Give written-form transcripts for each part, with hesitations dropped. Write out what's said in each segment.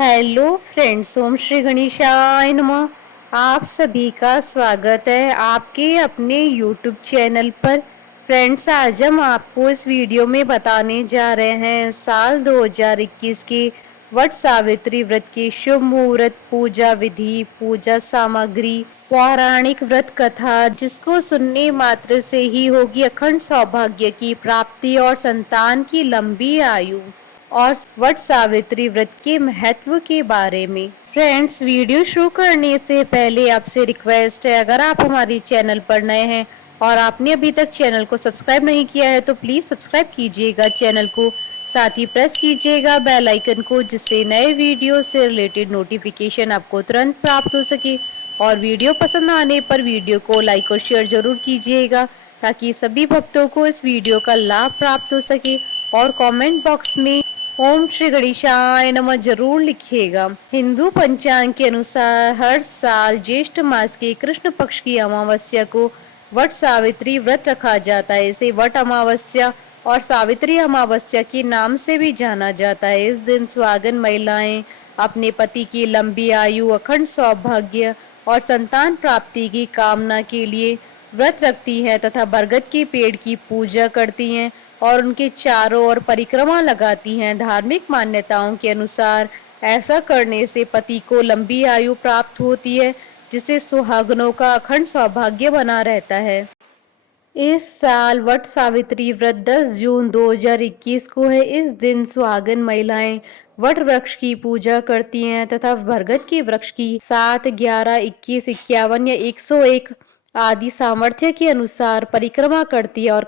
Hello friends, ओम श्री गणेशाय नमः। आप सभी का स्वागत है आपके अपने यूट्यूब चैनल पर। फ्रेंड्स, आज हम आपको इस वीडियो में बताने जा रहे हैं साल 2021 के वट सावित्री व्रत की शुभ मुहूर्त, पूजा विधि, पूजा सामग्री, पौराणिक व्रत कथा, जिसको सुनने मात्र से ही होगी अखंड सौभाग्य की प्राप्ति और संतान की लंबी आयु, और वट सावित्री व्रत के महत्व के बारे में। फ्रेंड्स, वीडियो शुरू करने से पहले आपसे रिक्वेस्ट है, अगर आप हमारे चैनल पर नए हैं और आपने अभी तक चैनल को सब्सक्राइब नहीं किया है तो प्लीज सब्सक्राइब कीजिएगा चैनल को, साथ ही प्रेस कीजिएगा बेल आइकन को, जिससे नए वीडियो से रिलेटेड नोटिफिकेशन आपको तुरंत प्राप्त हो सके। और वीडियो पसंद आने पर वीडियो को लाइक और शेयर जरूर कीजिएगा, ताकि सभी भक्तों को इस वीडियो का लाभ प्राप्त हो सके। और कमेंट बॉक्स में ओम श्री गणेशाय नमः जरूर लिखिएगा। हिंदू पंचांग के अनुसार हर साल ज्येष्ठ मास के कृष्ण पक्ष की अमावस्या को वट सावित्री व्रत रखा जाता है। इसे वट अमावस्या और सावित्री अमावस्या के नाम से भी जाना जाता है। इस दिन सुहागन महिलाएं अपने पति की लंबी आयु, अखंड सौभाग्य और संतान प्राप्ति की कामना के लिए व्रत रखती हैं तथा बरगद के पेड़ की पूजा करती हैं और उनके चारों ओर परिक्रमा लगाती हैं। धार्मिक मान्यताओं के अनुसार ऐसा करने से पति को लंबी आयु प्राप्त होती है, जिससे सुहागनों का अखंड सौभाग्य बना रहता है। इस साल वट सावित्री व्रत 10 जून 2021 को है। इस दिन सुहागन महिलाएं वट वृक्ष की पूजा करती हैं तथा बरगद के वृक्ष की 7, 11, 21, 51 या 101 आदि सामर्थ्य के अनुसार परिक्रमा करती है और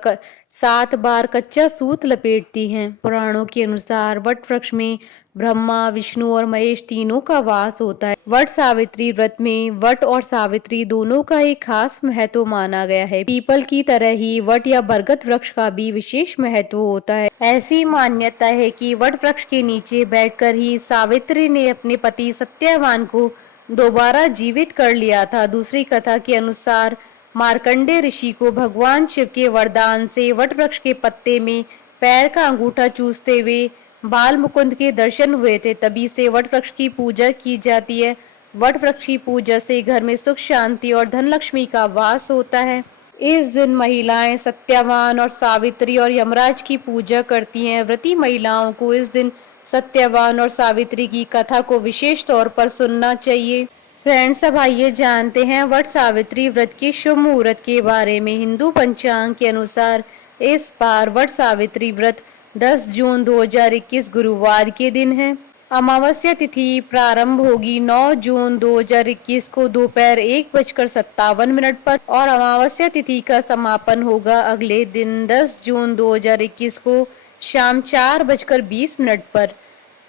7 बार कच्चा सूत लपेटती हैं। पुराणों के अनुसार वट वृक्ष में ब्रह्मा, विष्णु और महेश तीनों का वास होता है। वट सावित्री व्रत में वट और सावित्री दोनों का एक खास महत्व माना गया है। पीपल की तरह ही वट या बरगद वृक्ष का भी विशेष महत्व होता है। ऐसी मान्यता है कि वट वृक्ष के नीचे बैठकर ही सावित्री ने अपने पति सत्यवान को दोबारा जीवित कर लिया था। दूसरी कथा के अनुसार मार्कंडेय ऋषि को भगवान शिव के वरदान से वट वृक्ष के पत्ते में पैर का अंगूठा चूसते हुए बाल मुकुंद के दर्शन हुए थे। तभी से वट वृक्ष की पूजा की जाती है। वट वृक्ष की पूजा से घर में सुख, शांति और धन लक्ष्मी का वास होता है। इस दिन महिलाएं सत्यवान और सावित्री और यमराज की पूजा करती हैं। व्रती महिलाओं को इस दिन सत्यवान और सावित्री की कथा को विशेष तौर पर सुनना चाहिए। फ्रेंड्स, अब आइए जानते हैं वट सावित्री व्रत के शुभ मुहूर्त के बारे में। हिंदू पंचांग के अनुसार इस बार वट सावित्री व्रत 10 जून 2021 गुरुवार के दिन है। अमावस्या तिथि प्रारंभ होगी 9 जून 2021 को दोपहर 1:57 पर और अमावस्या तिथि का समापन होगा अगले दिन 10 जून 2021 को शाम 4:20 पर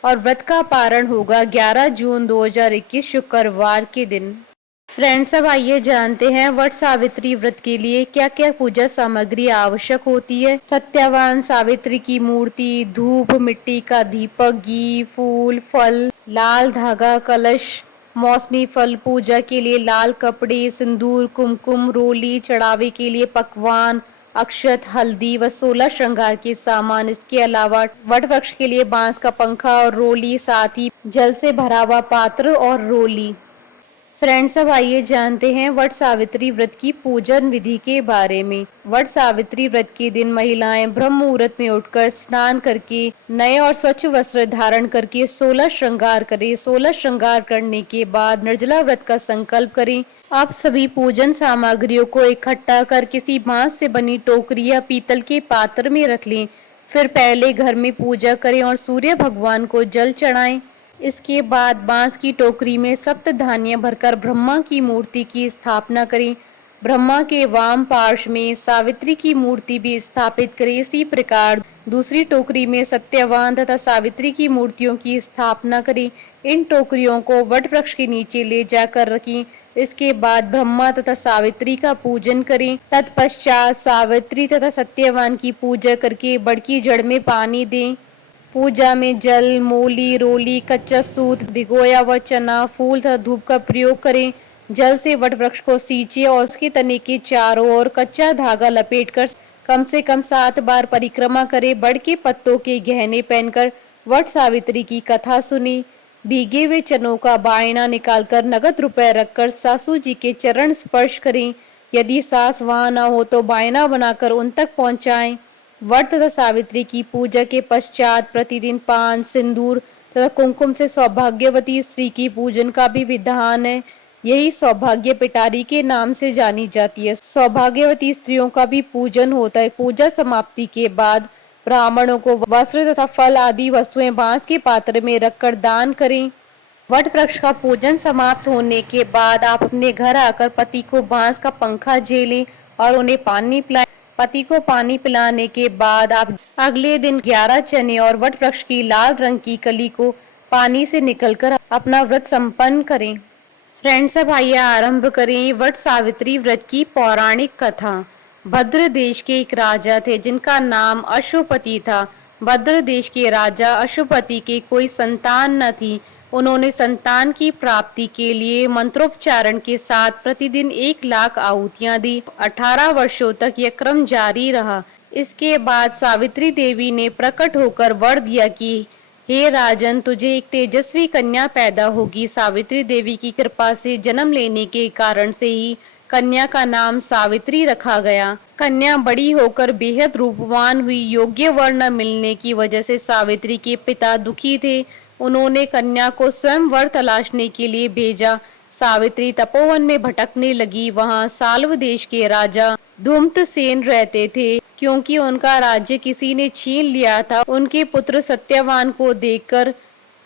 और व्रत का पारण होगा 11 जून 2021 शुक्रवार के दिन। फ्रेंड्स, अब आइए जानते हैं वट सावित्री व्रत के लिए क्या क्या पूजा सामग्री आवश्यक होती है। सत्यवान सावित्री की मूर्ति, धूप, मिट्टी का दीपक, घी, फूल, फल, लाल धागा, कलश, मौसमी फल, पूजा के लिए लाल कपड़े, सिंदूर, कुमकुम, रोली, चढ़ावे के लिए पकवान, अक्षत, हल्दी व 16 श्रृंगार के सामान। इसके अलावा वट वृक्ष के लिए बांस का पंखा और रोली, साथ ही जल से भरा हुआ पात्र और रोली। फ्रेंड्स, अब आइए जानते हैं वट सावित्री व्रत की पूजन विधि के बारे में। वट सावित्री व्रत के दिन महिलाएं ब्रह्म मुहूर्त में उठकर स्नान करके नए और स्वच्छ वस्त्र धारण करके 16 श्रृंगार करें। 16 श्रृंगार करने के बाद निर्जला व्रत का संकल्प करें। आप सभी पूजन सामग्रियों को इकट्ठा कर किसी बांस से बनी टोकरी या पीतल के पात्र में रख लें। फिर पहले घर में पूजा करें और सूर्य भगवान को जल चढ़ाएं। इसके बाद बांस की टोकरी में सप्त धान्य भरकर ब्रह्मा की मूर्ति की स्थापना करें। ब्रह्मा के वाम पार्श्व में सावित्री की मूर्ति भी स्थापित करें। इसी प्रकार दूसरी टोकरी में सत्यवान तथा सावित्री की मूर्तियों की स्थापना करें। इन टोकरियों को वट वृक्ष के नीचे ले जाकर रखें। इसके बाद ब्रह्मा तथा सावित्री का पूजन करें। तत्पश्चात सावित्री तथा सत्यवान की पूजा करके बड़ की जड़ में पानी दें। पूजा में जल, मूली, रोली, कच्चा सूत, भिगोया हुआ चना, फूल तथा धूप का प्रयोग करें। जल से वट वृक्ष को सींचे और उसके तने के चारों ओर कच्चा धागा लपेटकर कम से कम 7 बार परिक्रमा करें। बड़ के पत्तों के गहने पहनकर वट सावित्री की कथा सुनी। भीगे हुए चनों का बायना निकालकर नगद रुपए रखकर सासू जी के चरण स्पर्श करें। यदि सास वहां न हो तो बायना बनाकर उन तक पहुंचाएं। व्रत तथा सावित्री की पूजा के पश्चात प्रतिदिन पान, सिंदूर तथा कुमकुम से सौभाग्यवती स्त्री की पूजन का भी विधान है। यही सौभाग्य पिटारी के नाम से जानी जाती है। सौभाग्यवती स्त्रियों का भी पूजन होता है। पूजा समाप्ति के बाद ब्राह्मणों को वस्त्र तथा फल आदि वस्तुएं बांस के पात्र में रखकर दान करें। वट वृक्ष का पूजन समाप्त होने के बाद आप अपने घर आकर पति को बांस का पंखा झेलें और उन्हें पानी पिलाएं। पति को पानी पिलाने के बाद आप अगले दिन 11 चने और वट वृक्ष की लाल रंग की कली को पानी से निकलकर अपना व्रत संपन्न करें। फ्रेंड्स, अब आइए आरंभ करें वट सावित्री व्रत की पौराणिक कथा। भद्र देश के एक राजा थे जिनका नाम अशुपति था। भद्र देश के राजा अशुपति के कोई संतान न थी। उन्होंने संतान की प्राप्ति के लिए मंत्रोच्चारण के साथ प्रतिदिन 1,00,000 आहुतियां दी। 18 वर्षों तक यह क्रम जारी रहा। इसके बाद सावित्री देवी ने प्रकट होकर वर दिया कि हे राजन, तुझे एक तेजस्वी कन्या पैदा होगी। सावित्री देवी की कृपा से जन्म लेने के कारण से ही कन्या का नाम सावित्री रखा गया। कन्या बड़ी होकर बेहद रूपवान हुई। योग्य वर न मिलने की वजह से सावित्री के पिता दुखी थे। उन्होंने कन्या को स्वयं वर तलाशने के लिए भेजा। सावित्री तपोवन में भटकने लगी। वहां साल्व देश के राजा धूम्रसेन रहते थे। क्योंकि उनका राज्य किसी ने छीन लिया था, उनके पुत्र सत्यवान को देखकर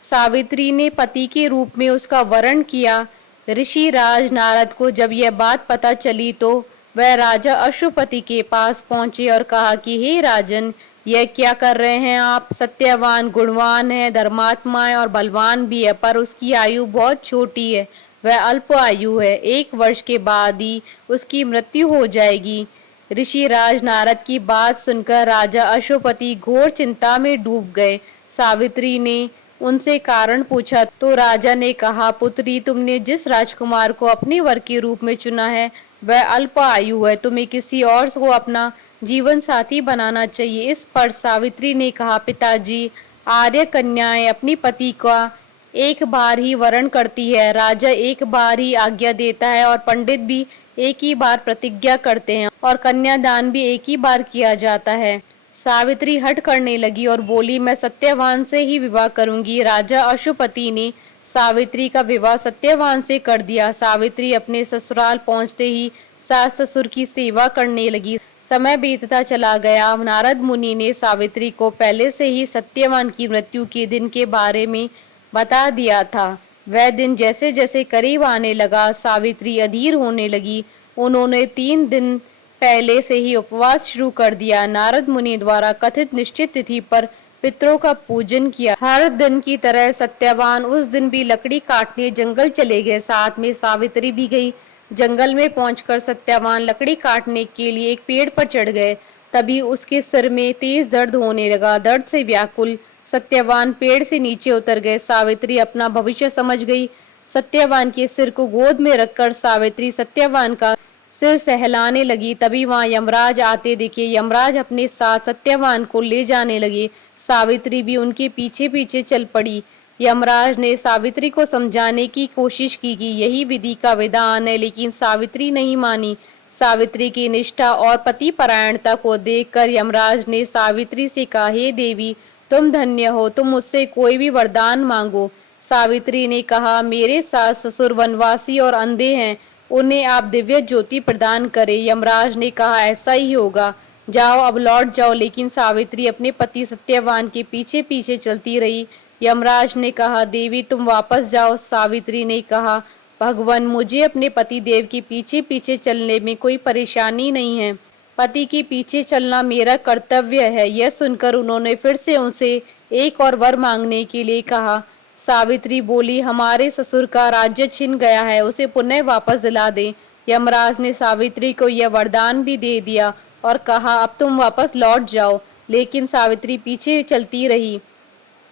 सावित्री ने पति के रूप में उसका वरण किया। ऋषि राज नारद को जब यह बात पता चली तो वह राजा अशुपति के पास पहुंचे और कहा कि हे राजन, यह क्या कर रहे हैं आप? सत्यवान गुणवान है, धर्मात्मा है और बलवान भी है, पर उसकी आयु बहुत छोटी है। वह अल्प आयु है। 1 वर्ष के बाद ही उसकी मृत्यु हो जाएगी। ऋषि राज नारद की बात सुनकर राजा अशुपति घोर चिंता में डूब गए। सावित्री ने उनसे कारण पूछा तो राजा ने कहा, पुत्री, तुमने जिस राजकुमार को अपने वर के रूप में चुना है वह अल्प आयु है। तुम्हें किसी और को अपना जीवन साथी बनाना चाहिए। इस पर सावित्री ने कहा, पिताजी, आर्य कन्याएं अपनी पति का एक बार ही वरण करती है। राजा एक बार ही आज्ञा देता है और पंडित भी एक ही बार प्रतिज्ञा करते हैं और कन्यादान भी एक ही बार किया जाता है। सावित्री हट करने लगी और बोली, मैं सत्यवान से ही विवाह करूंगी। राजा अशुपति ने सावित्री का विवाह सत्यवान से कर दिया। सावित्री अपने ससुराल पहुंचते ही सास ससुर की सेवा करने लगी। समय बीतता चला गया। नारद मुनि ने सावित्री को पहले से ही सत्यवान की मृत्यु के दिन के बारे में बता दिया था। वह दिन जैसे जैसे करीब आने लगा, सावित्री अधीर होने लगी। उन्होंने 3 दिन पहले से ही उपवास शुरू कर दिया। नारद मुनि द्वारा कथित निश्चित तिथि पर पितरों का पूजन किया। हर दिन की तरह सत्यवान उस दिन भी लकड़ी काटने जंगल चले गए। साथ में सावित्री भी गई। जंगल में पहुंचकर सत्यवान लकड़ी काटने के लिए एक पेड़ पर चढ़ गए। तभी उसके सिर में तेज दर्द होने लगा। दर्द से व्याकुल सत्यवान पेड़ से नीचे उतर गए। सावित्री अपना भविष्य समझ गई। सत्यवान के सिर को गोद में रखकर सावित्री सत्यवान का सिर सहलाने लगी। तभी वहां यमराज आते दिखे। यमराज अपने साथ सत्यवान को ले जाने लगे। सावित्री भी उनके पीछे पीछे चल पड़ी। यमराज ने सावित्री को समझाने की कोशिश की कि यही विधि का विधान है, लेकिन सावित्री नहीं मानी। सावित्री की निष्ठा और पति परायणता को देखकर यमराज ने सावित्री से कहा, हे देवी, तुम धन्य हो, तुम मुझसे कोई भी वरदान मांगो। सावित्री ने कहा, मेरे सास ससुर वनवासी और अंधे हैं, उन्हें आप दिव्य ज्योति प्रदान करें। यमराज ने कहा, ऐसा ही होगा, जाओ अब लौट जाओ। लेकिन सावित्री अपने पति सत्यवान के पीछे पीछे चलती रही। यमराज ने कहा, देवी, तुम वापस जाओ। सावित्री ने कहा, भगवान, मुझे अपने पति देव के पीछे पीछे चलने में कोई परेशानी नहीं है। पति के पीछे चलना मेरा कर्तव्य है। यह सुनकर उन्होंने फिर से उनसे एक और वर मांगने के लिए कहा। सावित्री बोली, हमारे ससुर का राज्य छिन गया है, उसे पुनः वापस दिला दें। यमराज ने सावित्री को यह वरदान भी दे दिया और कहा, अब तुम वापस लौट जाओ। लेकिन सावित्री पीछे चलती रही।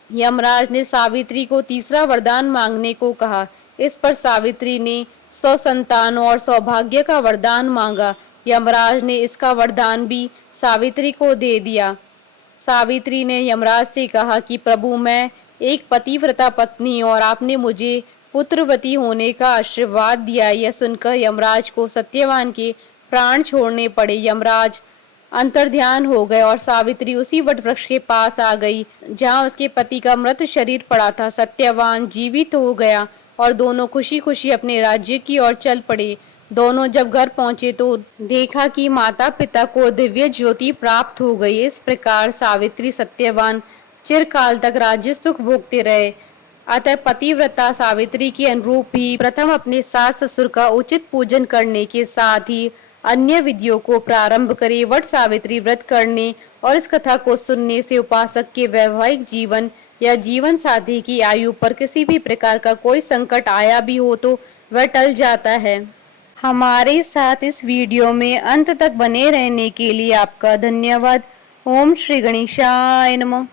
यमराज ने सावित्री को तीसरा वरदान मांगने को कहा। इस पर सावित्री ने 100 संतानों और सौभाग्य का वरदान मांगा। यमराज ने इसका वरदान भी सावित्री को दे दिया। सावित्री ने यमराज से कहा कि प्रभु, मैं एक पतिव्रता पत्नी और आपने मुझे पुत्रवती होने का आशीर्वाद दिया। यह सुनकर यमराज को सत्यवान के प्राण छोड़ने पड़े। यमराज अंतर्ध्यान हो गए और सावित्री उसी वट वृक्ष के पास आ गई जहाँ उसके पति का मृत शरीर पड़ा था। सत्यवान जीवित हो गया और दोनों खुशी खुशी अपने राज्य की ओर चल पड़े। दोनों जब घर पहुंचे तो देखा कि माता पिता को दिव्य ज्योति प्राप्त हो गई। इस प्रकार सावित्री सत्यवान चिरकाल तक राज्य सुख भोगते रहे। अतः पतिव्रता सावित्री के अनुरूप ही प्रथम अपने सास ससुर का उचित पूजन करने के साथ ही अन्य विधियों को प्रारंभ करे। वट सावित्री व्रत करने और इस कथा को सुनने से उपासक के वैवाहिक जीवन या जीवन साथी की आयु पर किसी भी प्रकार का कोई संकट आया भी हो तो वह टल जाता है। हमारे साथ इस वीडियो में अंत तक बने रहने के लिए आपका धन्यवाद। ओम श्री गणेशाय नमः।